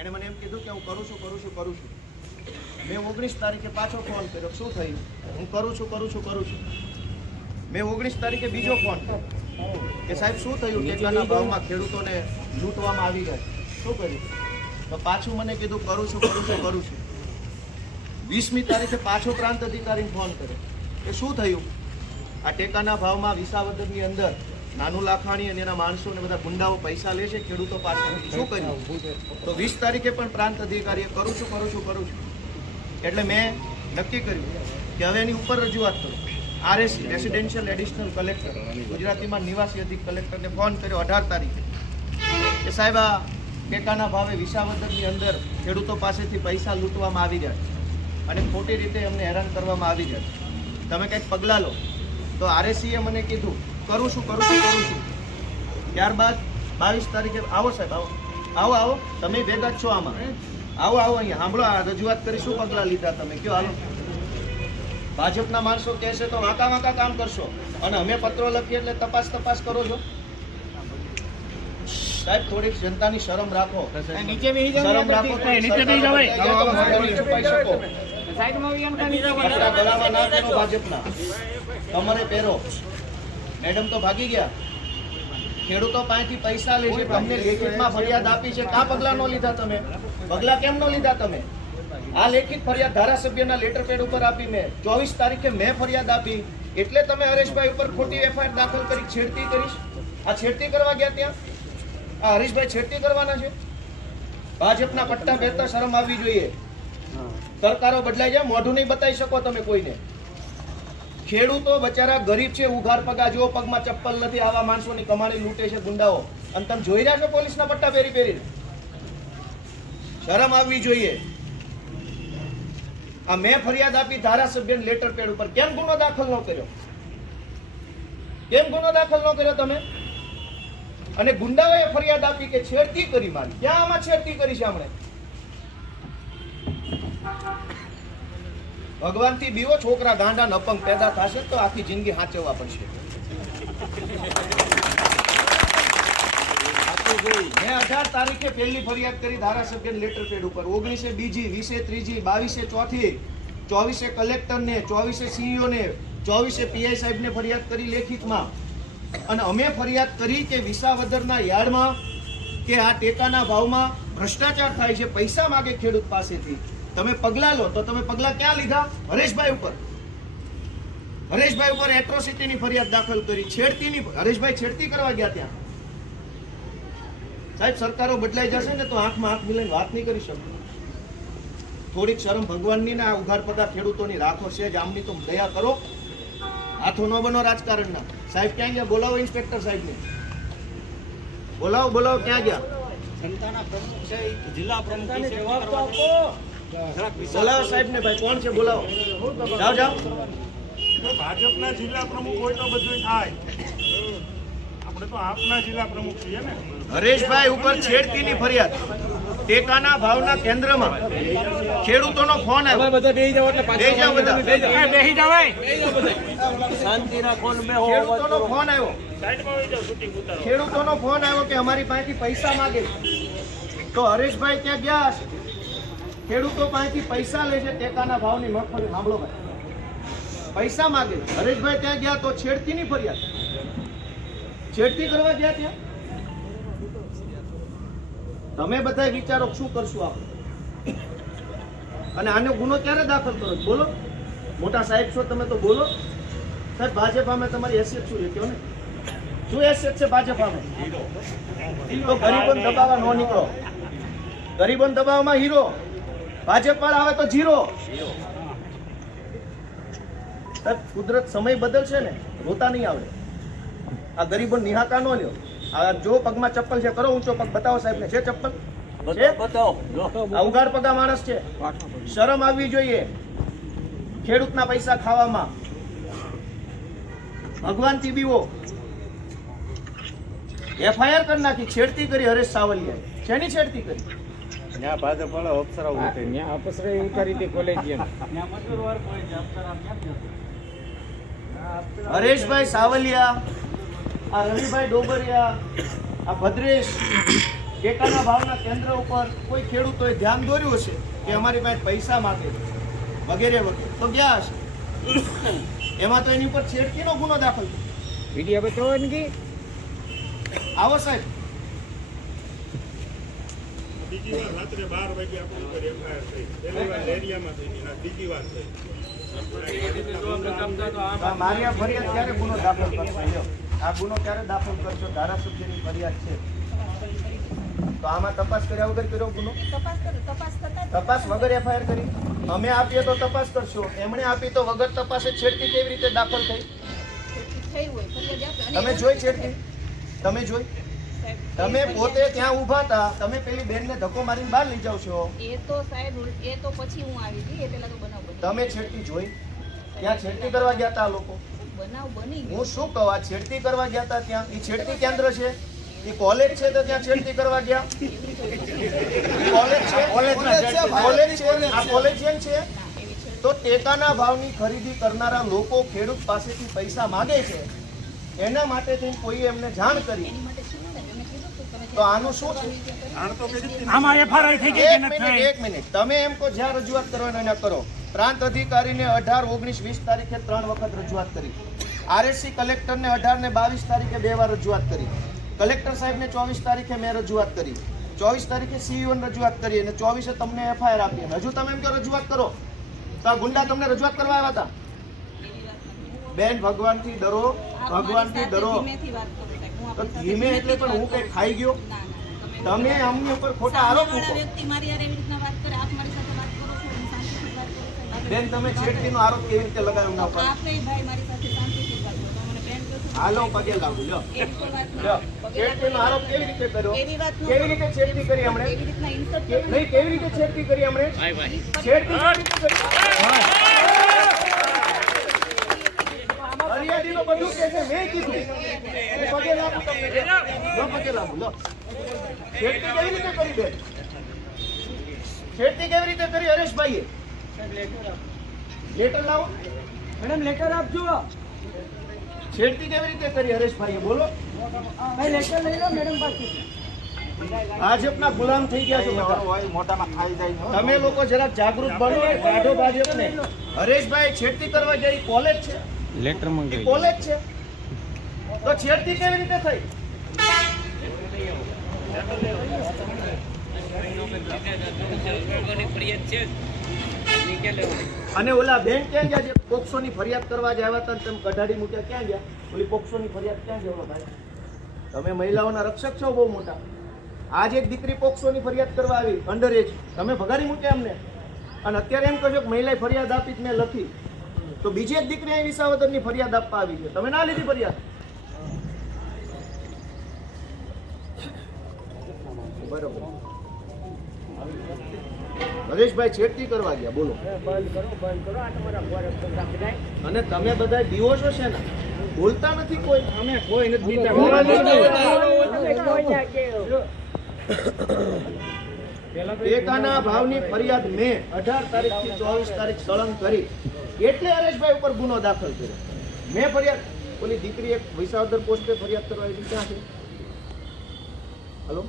એણે મને એમ કીધું કે હું કરું છું. મેં 19 તારીખે પાછો ફોન કર્યો, શું થયું? હું કરું છું. મેં 19 તારીખે બીજો ફોન કર્યો કે સાહેબ શું થયું? ટેકાના ભાવમાં ખેડૂતોને લૂંટવામાં આવી જાય, શું કર્યું? તો પાછું મને કીધું કરું છું. 20મી તારીખે પાછો પ્રાંત અધિકારીને ફોન કર્યો કે શું થયું? આ ટેકાના ભાવમાં વિસાવદરની અંદર નાનું લાખાણી અને એના માણસોને બધા ગુંડાઓ પૈસા લે છે ખેડૂતો પાસેથી, શું કર્યું? તો 20 તારીખે પણ પ્રાંત અધિકારીએ કરું છું. એટલે મેં નક્કી કર્યું કે હવે એની ઉપર રજૂઆત કરું. આરએસી રેસિડેન્શિયલ એડિશનલ કલેક્ટર, ગુજરાતીમાં નિવાસી અધિક કલેક્ટરને ફોન કર્યો 18 તારીખે કે સાહેબ આ ટેકાના ભાવે વિસાવદરની અંદર ખેડૂતો પાસેથી પૈસા લૂંટવામાં આવી જાય અને ખોટી રીતે અમને હેરાન કરવામાં આવી જાય, તમે કંઈક પગલાં લો. તો આરએસીએ મને કીધું કરું છું. ત્યારબાદ 22 તારીખે આવો સાહેબ, આવો તમે ભેગા જ છો આમાં, આવો અહીંયા સાંભળો, આ રજૂઆત કરી શું પગલાં લીધા તમે કયો? હાલો. ભાજપના માણસો કહેશે તો વાંકા કામ કરશો અને અમે પત્રો લખીએ એટલે તપાસ કરો છો. સાહેબ થોડીક જનતાની શરમ રાખો, શરમ રાખો. ગળામાં ના પહેરો ભાજપના, કમરે પહેરો. મેડમ તો ભાગી ગયા. ખેડૂતો પાસેથી પૈસા લે છે, અમને લેખિતમાં ફરિયાદ આપી છે, કાં પગલાં ન લીધા તમે? પગલાં કેમ ન લીધા તમે? આ લેખિત ફરિયાદ ધારાસભ્યના લેટર પેડ ઉપર આપી મેં 24 તારીખે મેં ફરિયાદ આપી, એટલે તમે હરેશભાઈ ઉપર ખોટી એફઆઈઆર દાખલ કરી, છેડતી કરીશ. આ છેડતી કરવા ગયા ત્યાં? આ હરીશભાઈ છેડતી કરવાના છે? ભાજપના પટ્ટા પહેરતા શરમ આવવી જોઈએ. સરકારો બદલાઈ જાય, મોઢું નહીં બતાવી શકો તમે કોઈને. ખેડૂતો બચારા ગરીબ છે, ઉઘાર પગા, જો પગમાં ચપ્પલ નથી, આવા માણસોની કમાણી લૂંટે છે ગુંડાઓ, અને તમે જોઈ રહ્યા છો પોલીસના પટ્ટા પહેરીને. શરમ આવવી જોઈએ. આ મેં ફરિયાદ આપી ધારાસભ્યના લેટર પેડ ઉપર, કેમ ગુનો દાખલ ન કર્યો? તમે? અને ગુંડાઓએ ફરિયાદ આપી કે છેડતી કરી મારી. ક્યાં આમાં છેડતી કરી છે આપણે? ભગવાનથી બીવો, છોકરા ગાંડા ને અપંગ પેદા થશે તો આખી જિંદગી સાચવવા પડશે. મેં 18 તારીખે પહેલી ફરિયાદ કરી ધારાસભ્યના લેટર પેડ ઉપર, 19 બીજી, 20 ત્રીજી, 22 ચોથી, 24 કલેક્ટરને, 24 સીઈઓને, 24 પીઆઈ સાહેબને ફરિયાદ કરી લેખિતમાં. અને અમે ફરિયાદ કરી કે વિસાવદરના યાર્ડમાં કે આ ટેકાના ભાવમાં ભ્રષ્ટાચાર થાય છે, પૈસા માગે ખેડૂત પાસેથી, તમે પગલાં લો. તો તમે પગલાં ક્યાં લીધા? હરેશભાઈ ઉપર એટ્રોસિટીની ફરિયાદ દાખલ કરી, છેડતીની. હરેશભાઈ છેડતી કરવા ગયા ત્યાં. સાહેબ સરકારો બદલાઈ જશે ને તો આંખમાં આંખ મિલાઈને વાત નહીં કરી શકો. થોડીક શરમ ભગવાનની ને આ ઉઘાડ પગા ખેડૂતોની રાખો છે જ. આમની તો દયા કરો, હાથો ન બનો રાજકારણના. સાહેબ ક્યાં ગયા? બોલાવો ઇન્સ્પેક્ટર સાહેબને, બોલાવો. ક્યાં ગયા? જનતાના પ્રમુખ છે, જિલ્લા પ્રમુખ છે, જવાબ તો આપો. બોલાવો સાહેબને. ભાઈ કોણ છે? બોલાવો. જાઓ. ભાજપના જિલ્લા પ્રમુખ હોય તો બધું થાય. આપણે તો આપના જિલ્લા પ્રમુખ છીએ ને. હરેશભાઈ ઉપર છેડતીની ફરિયાદ, ટેકાના ભાવના કેન્દ્રમાં ખેડૂતોનો ફોન આવ્યો. બધા બેહી જાવ એટલે બેહી જાઓ બધા. બેહી જવાય. શાંતિ રાખો ને બેહો. ખેડૂતોનો ફોન આવ્યો. કે અમારી પાસેથી પૈસા માંગે. તો હરેશભાઈ ત્યાં ગયા, ખેડૂતો પાસેથી પૈસા લે છે ટેકાના ભાવની મગફળી. સાંભળો ભાઈ, પૈસા માંગે. હરેશભાઈ ત્યાં ગયા તો છેડતીની ફરિયાદ, છેડતી કરવા ગયા ત્યાં. તમે બધા વિચારો શું કરશું આપણે? અને આનો ગુનો ક્યારે દાખલ કરો? બોલો. મોટા સાહેબ છો તમે તો બોલો. સાહેબ ભાજપ સામે તમારી હેસિયત શું છે? ને શું હેસિયત છે ભાજપ સામે? તો ગરીબોને દબાવવા ન નીકળો. ગરીબોને દબાવવામાં હીરો, ભાજપ વાળા આવે તો જીરો. કુદરત સમય બદલશે ને, રોતા નહીં આવડે. આ ગરીબો નિહાકા ન લ્યો. આ જો પગમાં ચપ્પલ છે, કરો ઊંચો પગ, બતાવો સાહેબને. છે ચપ્પલ? આ ઉઘાડ પગા માણસ છે. શરમ આવવી જોઈએ ખેડૂતના પૈસા ખાવામાં. ભગવાનથી બીવો. એફઆઈઆર કરી નાખી, છેડતી કરી હરેશ સાવલિયાએ. શેની છેડતી કરી? ત્યાં ભાજપ વાળા અપ્સરા ઉતારી દે કોલેજ. હરેશભાઈ સાવલિયા, આ રવિભાઈ ડોબરિયા, આ ભદ્રેશ, ટેકાના ભાવના કેન્દ્ર ઉપર કોઈ ખેડૂતોએ ધ્યાન દોર્યું હશે કે અમારી પાસે પૈસા માંગે છે વગેરે વગેરે, તો ગયા હશે. એમાં તો એની ઉપર છેડતીનો ગુનો દાખલ થયો. વિડીયો બતાવો ને આવો સાહેબ. બીજી વાર રાત્રે 12 વાગે આપણી ઉપર FIR થઈ. પહેલી વાર લેરિયામાં થઈ હતી, બીજી વાર થઈ. મારી આ ફરિયાદ ક્યારે ગુનો દાખલ કરશો? લ્યો, આ ગુનો ક્યારે દાખલ કરશો? ધારાસભ્યની ફરિયાદ છે તો આમાં તપાસ કર્યા વગર કર્યો ગુનો? તપાસ વગર FIR કરી? અમે આપીએ તો તપાસ કરશો, એમણે આપી તો વગર તપાસે છેડતી કેવી રીતે દાખલ થઈ? તમે જોઈ છેડતી? તમે જોઈ? તમે પોતે ત્યાં ઊભા હતા, તમે પેલી બેનને ધક્કો મારીને બહાર લઈ જાવ છો. એ તો સાહેબ એ તો પછી હું આવી હતી, એ પહેલા તો બનાવ બન્યો. તમે છેડતી જોઈ? ત્યાં છેડતી કરવા ગયા હતા આ લોકો? બનાવ બની હું શું કહું, આ છેડતી કરવા ગયા હતા ત્યાં? એ છેડતી કેન્દ્ર છે? એ કોલેજ છે તો ત્યાં છેડતી કરવા ગયા? કોલેજ છે? કોલેજ છે? આ કોલેજિયન છે? તો ટેકાના ભાવની ખરીદી કરનારા લોકો ખેડૂત પાસેથી પૈસા માંગે છે, એના માટે થઈને કોઈ એમને જાણ કરી એની માટે શું ને તમે કીધું તું તમે તો આનું શું છે? જાણ તો કરી જ નથી. આમાં FIR થઈ ગઈ કે નથી થઈ? એક મિનિટ, તમે એમ કહો જ્યાં રજૂઆત કરવાનો એને કરો. પ્રાંત અધિકારીને 18, 19, 20 તારીખે 3 વખત રજૂઆત કરી. RSC કલેક્ટરને 18 ને 22 તારીખે 2 વાર રજૂઆત કરી. કલેક્ટર સાહેબને 24 તારીખે મેં રજૂઆત કરી. 24 તારીખે CEO ને રજૂઆત કરી અને 24 તમને FIR આપી. અને હજુ તમે એમ કહો રજૂઆત કરો તો આ ગુંડા તમને રજૂઆત કરવા આવ્યા હતા? બેન, ભગવાનથી ડરો, ભગવાનથી ડરો. ધીમેથી વાત કરો સાહેબ. હું તો આપણી ધીમે સાથે એટલે પણ હું કઈ ખાઈ ગયો? ના તમે અમની ઉપર ખોટા આરોપ મૂકો. સામેવાળા વ્યક્તિ મારી હારે એવી રીતના વાત કરે, આપ મારી સાથે વાત કરો છો, હું શાંતિથી વાત કરું છું. બેન, તમે છેડતીનો આરોપ કેવી રીતે લગાવ્યો એમના ઉપર? આપને ભાઈ મારી સાથે શાંતિથી વાત કરો. મને બેન કહો છો. હાલો, પગે લાગુ. લ્યો, એવી કોઈ વાત લ્યો. નથી. છેડતીનો આરોપ કેવી રીતે કર્યો? એવી વાત ન કેવી રીતે છેડતી કરી એમણે? એવી રીતના ઇન્સર્ટ નહીં, કેવી રીતે છેડતી કરી એમણે? છેડતી કેવી રીતે કરી? ફરિયાદીનો બધું કહે છે, મેં કીધું. હું પગે લાગુ તમને. લો, પગે લાગુ. લો. છેડતી કેવી રીતે કરી બેન? છેડતી કેવી રીતે કરી હરેશભાઈએ? લેટર લાવો. મેડમ લેટર આપજો. છેડતી કેવી રીતે કરી હરેશભાઈએ? બોલો. ભાઈ લેટર લઈ લો મેડમ પાસે. ભાજપના ગુલામ થઈ ગયા છો બધા. મોટામાં ખાઈ જાય. તમે લોકો જરાક જાગૃત બનો, કાઢો ભાજપને. હરેશભાઈ છેડતી કરવા ગયા, ઈ કોલેજ છે? લેટર ઈ કોલેજ છે તો છેડતી કેવી રીતે થઈ? અને ઓલા બેન ક્યાં ગયા છે? પોક્સોની ફરિયાદ કરવા જ આવ્યા હતા ને તમે કઢાડી મૂક્યા, ક્યાં ગયા? ઓલી પોક્સોની ફરિયાદ ક્યાં ગયો ભાઈ? તમે મહિલાઓના રક્ષક છો બહુ મોટા. આજ એક દીકરી પોક્સોની ફરિયાદ કરવા આવી, અંડર એજ. તમે ભગાડી મૂક્યા એમને અને અત્યારે એમ કહો છો કે મહિલાએ ફરિયાદ આપી જ મેં લખી. તો બીજી એક દીકરી અહીં વિસાવદરની ફરિયાદ આપવા આવી છે, તમે ના લીધી ફરિયાદ? બરોબર. હરેશભાઈ છેડતી કરવા ગયા, બોલો. અને તમે બધા બીવો છો છે ને? બોલતા નથી કોઈ? અમે કોઈ નથી બીતા. ટેકાના ભાવની ફરિયાદ મેં 18 તારીખથી 24 તારીખ સળંગ કરી એટલે હરેશભાઈ ઉપર ગુનો દાખલ કર્યો. મેં ફરિયાદ, ઓલી દીકરી એક વિસાવદર પોસ્ટે ફરિયાદ કરવા આવી, ક્યાં છે? હલો.